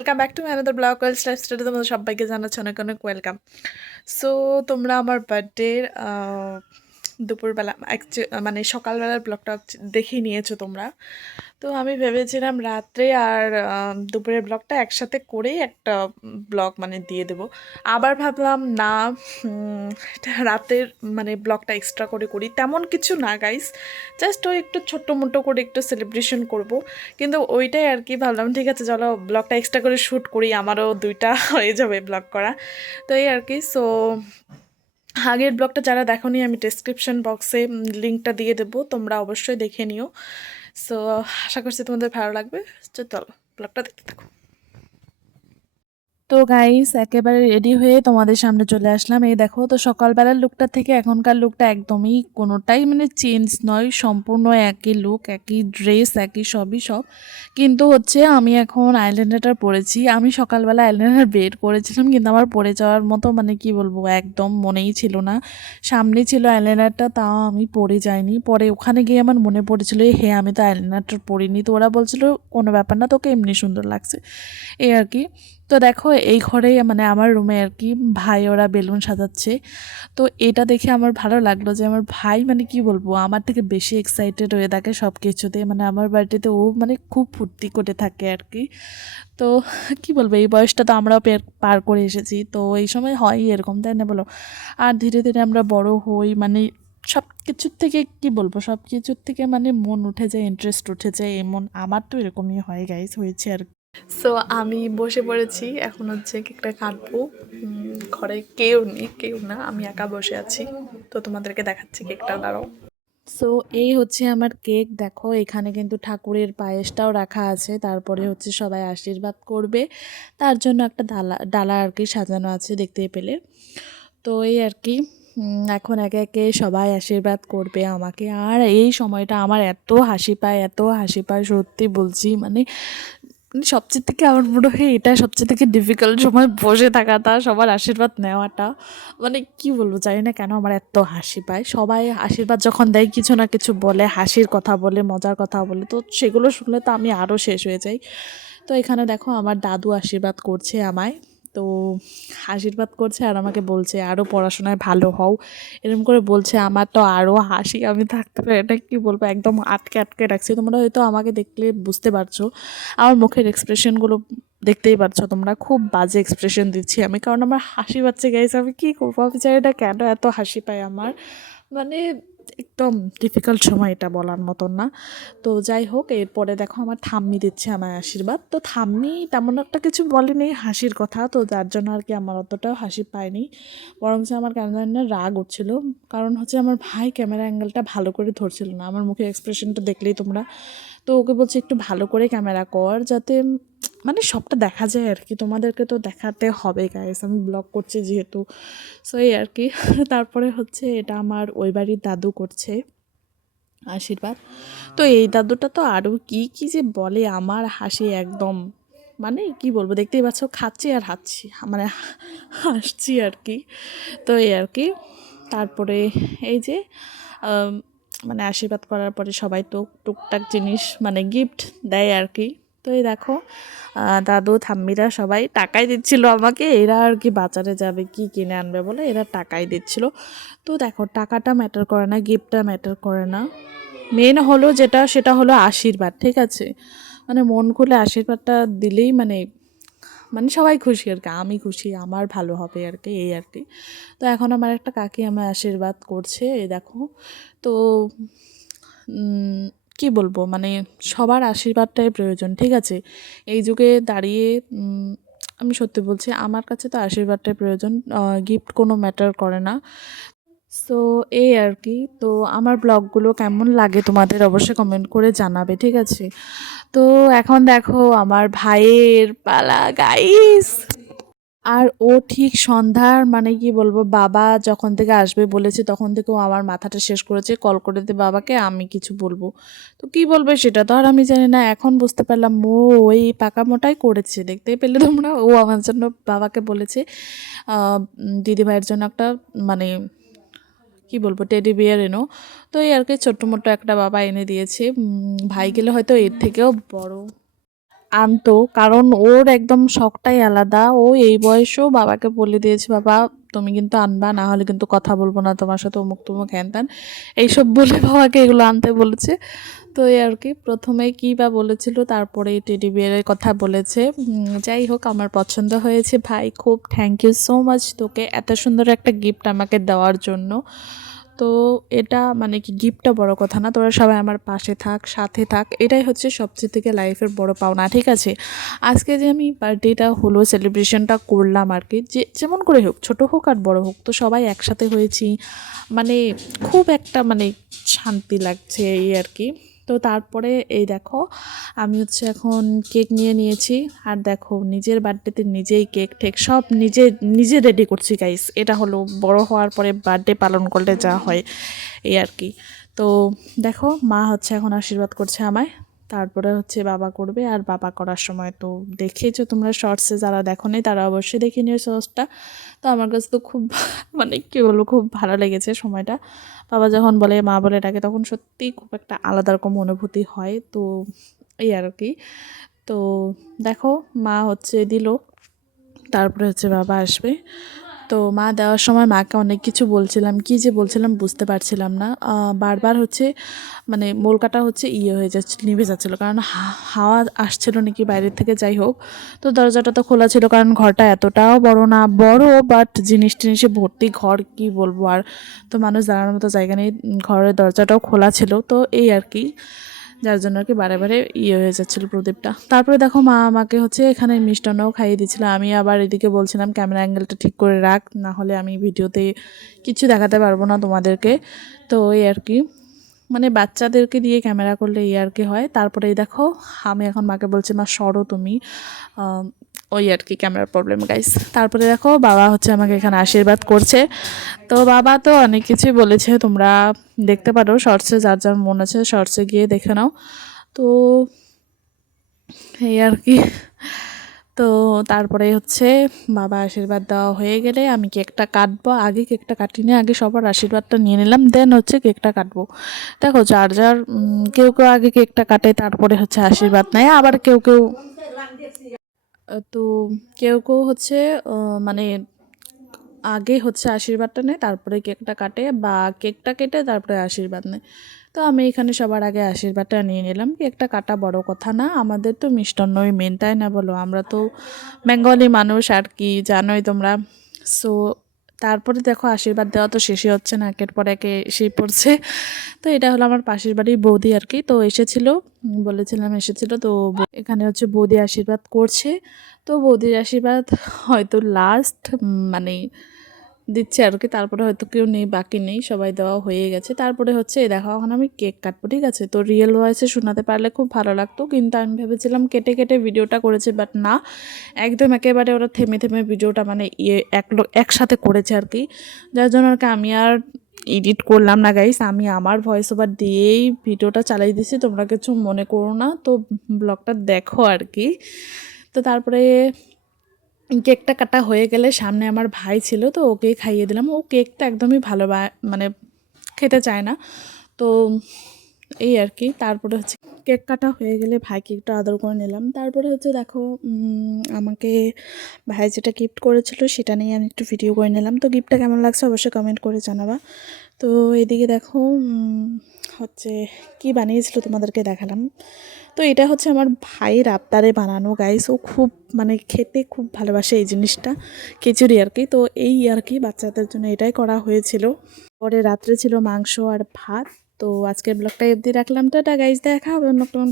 Welcome back to my another blog wells লাইফস্টাইলে তোমাদের সবাইকে জানাচ্ছি অনেক অনেক ওয়েলকাম। সো তোমরা আমার বার্থডের দুপুরবেলা মানে সকালবেলার ব্লগটা দেখেই নিয়েছো তোমরা। তো আমি ভেবেছিলাম রাত্রে আর দুপুরের ব্লগটা একসাথে করেই একটা ব্লগ মানে দিয়ে দেবো। আবার ভাবলাম না, এটা রাতের মানে ব্লগটা এক্সট্রা করে করি, তেমন কিছু না গাইস, জাস্ট ওই একটু ছোট্ট মোটো করে একটু সেলিব্রেশন করব। কিন্তু ওইটাই আর কি ভাবলাম, ঠিক আছে চলো ব্লগটা এক্সট্রা করে শ্যুট করি, আমারও দুইটা হয়ে যাবে ব্লগ করা। তো এই আর কি। সো আগের ব্লগটা যারা দেখোনি আমি ডেসক্রিপশন বক্সে লিঙ্কটা দিয়ে দেবো, তোমরা অবশ্যই দেখে নিও। সো আশা করছি তোমাদের ভালো লাগবে। চলো ব্লগটা দেখতে থাকো। তো গাইস একেবারে রেডি হয়ে তোমাদের সামনে চলে আসলাম। এই দেখো, তো সকালবেলার লুকটা থেকে এখনকার লুকটা একদমই কোনোটাই মানে চেঞ্জ নয়, সম্পূর্ণ একই লুক, একই ড্রেস, একই সবই সব। কিন্তু হচ্ছে আমি এখন আইলাইনারটা পরেছি। আমি সকালবেলা আইলাইনার বের করেছিলাম, কিন্তু আমার পরে যাওয়ার মতো মানে কি বলবো একদম মনেই ছিল না। সামনে ছিল আইলাইনারটা, তাও আমি পরে যাইনি। পরে ওখানে গিয়ে আমার মনে পড়েছিল হে আমি তো আইলাইনারটা পরিনি। তো ওরা বলছিল কোনো ব্যাপার না, তোকে এমনি সুন্দর লাগছে, এই আর কি। তো দেখো এই ঘরে মানে আমার রুমে আর কি ভাই ওরা বেলুন সাজাচ্ছে। তো এটা দেখে আমার ভালো লাগলো যে আমার ভাই মানে কি বলবো আমার থেকে বেশি এক্সাইটেড হয়ে থাকে সব কিছুতে। মানে আমার বাড়িতে ও মানে খুব ফুর্তি করে থাকে আর কি। তো কি বলবো, এই বয়সটা তো আমরাও পার করে এসেছি, তো এই সময় হয় এরকম, তাই না বলো? আর ধীরে ধীরে আমরা বড় হই, মানে সব কিছুর থেকে কি বলবো, সব কিছুর থেকে মানে মন উঠে যায়, ইন্টারেস্ট উঠে যায়, এমন আমার তো এরকমই হয় গাইস, হয়েছে আর। সো আমি বসে পড়েছি, এখন হচ্ছে কেকটা কাটবো। ঘরে কেউ নেই, কেউ না, আমি একা বসে আছি। তো তোমাদেরকে দেখাচ্ছি কেকটা, দাঁড়াও। সো এই হচ্ছে আমার কেক। দেখো এখানে কিন্তু ঠাকুরের পায়েসটাও রাখা আছে, তারপরে হচ্ছে সবাই আশীর্বাদ করবে, তার জন্য একটা ডালা ডালা আর কি সাজানো আছে, দেখতে পেলে। তো এই আর কি, এখন একে একে সবাই আশীর্বাদ করবে আমাকে। আর এই সময়টা আমার এত হাসি পায়, এত হাসি পায়, সত্যি বলছি। মানে সবচেয়ে থেকে আমার মনে হয় এটা সবচেয়ে থেকে ডিফিকাল্ট সময়, বসে থাকাটা, সবার আশীর্বাদ নেওয়াটা। মানে কি বলবো, জানি না কেন আমার এত হাসি পায়। সবাই আশীর্বাদ যখন দেয়, কিছু না কিছু বলে, হাসির কথা বলে, মজার কথা বলে, তো সেগুলো শুনলে তো আমি আরও শেষ হয়ে যাই। তো এখানে দেখো আমার দাদু আশীর্বাদ করছে আমায়। তো আশীর্বাদ করছে আর আমাকে বলছে আরও পড়াশোনায় ভালো হও, এরকম করে বলছে। আমার তো আরও হাসি, আমি থাকতে পারি এটা কি বলবো, একদম আটকে আটকে রাখছি। তোমরা হয়তো আমাকে দেখলে বুঝতে পারছো, আমার মুখের এক্সপ্রেশনগুলো দেখতেই পারছো তোমরা, খুব বাজে এক্সপ্রেশন দিচ্ছি আমি, কারণ আমার হাসি পাচ্ছে গাইস। আমি কী করবো, আমি জানি না কেন এত হাসি পায় আমার। মানে একদম ডিফিকাল্ট সময়, এটা বলার মতন না। তো যাই হোক, এরপরে দেখো আমার ঠাম্মি দিচ্ছে আমার আশীর্বাদ। তো ঠাম্মি তেমন একটা কিছু বলেনি হাসির কথা, তো যার জন্য আর কি আমার অতটাও হাসি পায়নি, বরং আমার কেন জানি না রাগ উঠছিল। কারণ হচ্ছে আমার ভাই ক্যামেরা অ্যাঙ্গেলটা ভালো করে ধরছিল না, আমার মুখের এক্সপ্রেশনটা দেখলেই তোমরা। তো ওকে বলছে একটু ভালো করে ক্যামেরা কর, যাতে মানে সবটা দেখা যায় আর কি, তোমাদেরকে তো দেখাতে হবে গাইস, আমি ব্লগ করছি যেহেতু। সো এই আর কি। তারপরে হচ্ছে এটা আমার ওই বাড়ির দাদু করছে আশীর্বাদ। তো এই দাদুটা তো আরও কি কি যে বলে, আমার হাসি একদম মানে কি বলবো, দেখতেই পাচ্ছ খাচ্ছি আর হাসছি, মানে হাসছি আর কি। তো এই আর কি। তারপরে এই যে মানে আশীর্বাদ করার পরে সবাই তো টুকটাক জিনিস মানে গিফট দেয় আর কি। তো এই দেখো দাদু ঠাম্মিরা সবাই টাকাই দিচ্ছিল আমাকে, এরা আর কি বাজারে যাবে কি কিনে আনবে বলে এরা টাকাই দিচ্ছিল। তো দেখো টাকাটা ম্যাটার করে না, গিফটটা ম্যাটার করে না, মেন হলো যেটা সেটা হলো আশীর্বাদ, ঠিক আছে? মানে মন খুলে আশীর্বাদটা দিলেই মানে মানে সবাই খুশি আর কি, আমি খুশি, আমার ভালো হবে আর কি, এই আর কি। তো এখন আমার একটা কাকি আমার আশীর্বাদ করছে, এই দেখো। তো কি বলবো, মানে সবার আশীর্বাদটাই প্রয়োজন, ঠিক আছে? এই যুগে দাঁড়িয়ে আমি সত্যি বলছি, আমার কাছে তো আশীর্বাদটাই প্রয়োজন, গিফট কোনো ম্যাটার করে না। সো এই আর কি। তো আমার ব্লগগুলো কেমন লাগে তোমাদের অবশ্যই কমেন্ট করে জানাবে, ঠিক আছে? তো এখন দেখো আমার ভাইয়ের পালা গাইস। আর ও ঠিক সন্ধ্যার মানে কি বলবো, বাবা যখন থেকে আসবে বলেছে তখন থেকে ও আমার মাথাটা শেষ করেছে, কল করে দে বাবাকে, আমি কিছু বলবো। তো কি বলবে সেটা তো আর আমি জানি না, এখন বুঝতে পারলাম ও ওই পাকা মোটাই করেছে, দেখতেই পেলে তোমরা। ও আমার জন্য বাবাকে বলেছে দিদিভাইয়ের জন্য একটা মানে কি বলবো টেডি বিয়ার এনো। তো এই আর কি ছোট্ট মোটো একটা বাবা এনে দিয়েছে, ভাই গেলে হয়তো এর থেকেও বড় আনতো, কারণ ওর একদম শখটাই আলাদা। ও এই বয়সেও বাবাকে বলে দিয়েছে, বাবা তুমি কিন্তু আনবা, না হলে কিন্তু কথা বলবো না তোমার সাথে, অমুক তমুক হ্যান ত্যান এইসব বলে বাবাকে এগুলো আনতে বলেছে। তো এই আর কি, প্রথমে কী বা বলেছিল, তারপরে এই টেডি বিয়ারের কথা বলেছে। যাই হোক, আমার পছন্দ হয়েছে ভাই, খুব থ্যাংক ইউ সো মাচ তোকে এত সুন্দর একটা গিফট আমাকে দেওয়ার জন্য। তো এটা মানে কি, গিফটটা বড় কথা না, তোরা সবাই আমার পাশে থাক, সাথে থাক, এটাই হচ্ছে সবচেয়ে থেকে লাইফের বড় পাওনা, ঠিক আছে। আজকে যে আমি বার্থডেটা হলো, সেলিব্রেশনটা করলাম আর কি, যে যেমন করে হোক, ছোট হোক আর বড় হোক, তো সবাই একসাথে হয়েছি, মানে খুব একটা মানে শান্তি লাগছে এই আর কি। তো তারপরে এই দেখো, আমি হচ্ছে এখন কেক নিয়ে নিয়েছি, আর দেখো নিজের বার্থডেতে নিজেই কেক ঠেক সব নিজে নিজে রেডি করছি গাইস। এটা হলো বড় হওয়ার পরে বার্থডে পালন করলে যা হয় এই আর কি। তো দেখো মা হচ্ছে এখন আশীর্বাদ করছে আমায়, তারপরে হচ্ছে বাবা করবে, আর বাবা করার সময় তো দেখেইছো তোমরা শর্টসে, যারা দেখো নি তারা অবশ্যই দেখে নিও শর্টসটা। তো আমার কাছে তো খুব মানে কী বলবো, খুব ভালো লেগেছে সময়টা। বাবা যখন বলে, মা বলে ডাকে, তখন সত্যিই খুব একটা আলাদা রকম অনুভূতি হয়। তো এই আর কি। তো দেখো মা হচ্ছে দিল, তারপরে হচ্ছে বাবা আসবে। তো মা দেওয়ার সময় মাকে অনেক কিছু বলছিলাম, কী যে বলছিলাম বুঝতে পারছিলাম না। বারবার হচ্ছে মানে মোলকাটা হচ্ছে হয়ে যাচ্ছিল, নিভে যাচ্ছিলো, কারণ হাওয়া আসছিল নাকি বাইরের থেকে। যাই হোক, তো দরজাটা তো খোলা ছিল, কারণ ঘরটা এতটাও বড় না, বড় বাট জিনিস টিনিসে ভর্তি ঘর, কি বলবো আর। তো মানুষ দাঁড়ানোর মতো জায়গা নেই, ঘরের দরজাটাও খোলা ছিল, তো এই আর কি, যার জন্য আর কি বারে বারে হয়ে যাচ্ছিলো প্রদীপটা। তারপরে দেখো মা আমাকে হচ্ছে এখানে মিষ্টান্নও খাইয়ে দিচ্ছিলো, আমি আবার এদিকে বলছিলাম ক্যামেরা অ্যাঙ্গেলটা ঠিক করে রাখ, না হলে আমি ভিডিওতে কিছু দেখাতে পারবো না তোমাদেরকে। তো এই আর কি, মানে বাচ্চাদেরকে দিয়ে ক্যামেরা করলে এই আর কি হয়। তারপরে এই দেখো, আমি এখন মাকে বলছি, মা সরো তুমি, ওই আর কি, ক্যামেরার প্রবলেম গাইস। তারপরে দেখো বাবা হচ্ছে আমাকে এখানে আশীর্বাদ করছে। তো বাবা তো অনেক কিছুই বলেছে, তোমরা দেখতে পারো শর্টসে, যার যার মন আছে শর্টসে গিয়ে দেখে নাও। তো এই আর কি। তো তারপরে হচ্ছে বাবা আশীর্বাদ দেওয়া হয়ে গেলে আমি কেকটা কাটবো, আগে কেকটা কাটিনি, আগে সবার আশীর্বাদটা নিয়ে নিলাম, দেন হচ্ছে কেকটা কাটবো। দেখো যার যার কেউ কেউ আগে কেকটা কাটে, তারপরে হচ্ছে আশীর্বাদ নেয়, আবার কেউ কেউ তো কেউ কেউ হচ্ছে মানে আগে হচ্ছে আশীর্বাদটা নেয়, তারপরে কেকটা কাটে, বা কেকটা কেটে তারপরে আশীর্বাদ নেয়। তো আমি এখানে সবার আগে আশীর্বাদটা নিয়ে নিলাম, কেকটা কাটা বড় কথা না, আমাদের তো মিষ্টান্নই মেন, তাই না বলো, আমরা তো বেঙ্গলি মানুষ আর কি, জানোই তোমরা। সো তারপরে দেখো আশীর্বাদ দেওয়া তো শেষই হচ্ছে না, একের পর একে এসেই পড়ছে। তো এটা হলো আমার পাশের বাড়ির বৌদি আর কি, তো এসেছিল, বলেছিলাম এসেছিল, তো এখানে হচ্ছে বৌদি আশীর্বাদ করছে। তো বৌদির আশীর্বাদ হয়তো লাস্ট মানে দিচ্ছে আর কি, তারপরে হয়তো কেউ নেই, বাকি নেই, সবাই দেওয়া হয়ে গেছে। তারপরে হচ্ছে এই দেখো এখন আমি কেক কাটবো, ঠিক আছে। তো রিয়েল ভয়েসে শোনাতে পারলে খুব ভালো লাগতো, কিন্তু আমি ভেবেছিলাম কেটে কেটে ভিডিওটা করেছে, বাট না, একদম একেবারে ওরা থেমে থেমে ভিডিওটা মানে একসাথে করেছে আর কি, যার জন্য আর কি আমি আর এডিট করলাম না গাইস, আমি আমার ভয়েস ওভার দিয়েই ভিডিওটা চালাই দিছি, তোমরা কিছু মনে করো না। তো ব্লগটা দেখো আর কি। তো তারপরে কেকটা কাটা হয়ে গেলে সামনে আমার ভাই ছিল, তো ওকেই খাইয়ে দিলাম। ও কেকটা একদমই ভালো মানে খেতে চায় না, তো এই আর কি। তারপরে হচ্ছে কেক কাটা হয়ে গেলে ভাইকে একটু আদর করে নিলাম। তারপরে হচ্ছে দেখো আমাকে ভাই যেটা গিফট করেছিল সেটা নিয়ে আমি একটু ভিডিও করে নিলাম। তো গিফটটা কেমন লাগছে অবশ্যই কমেন্ট করে জানাবা। তো এদিকে দেখো হচ্ছে কি বানিয়েছিল তোমাদেরকে দেখালাম। তো এটা হচ্ছে আমার ভাইয়ের আবদারে বানানো গাইস, ও খুব মানে খেতে খুব ভালোবাসে এই জিনিসটা, খিচুড়ি আর কি। তো এই আর কি বাচ্চাদের জন্য এটাই করা হয়েছিল। পরে রাত্রে ছিল মাংস আর ভাত। তো আজকের ব্লগটা অবধি রাখলাম, টাটা গাইস, দেখা হবে অন্য কোনো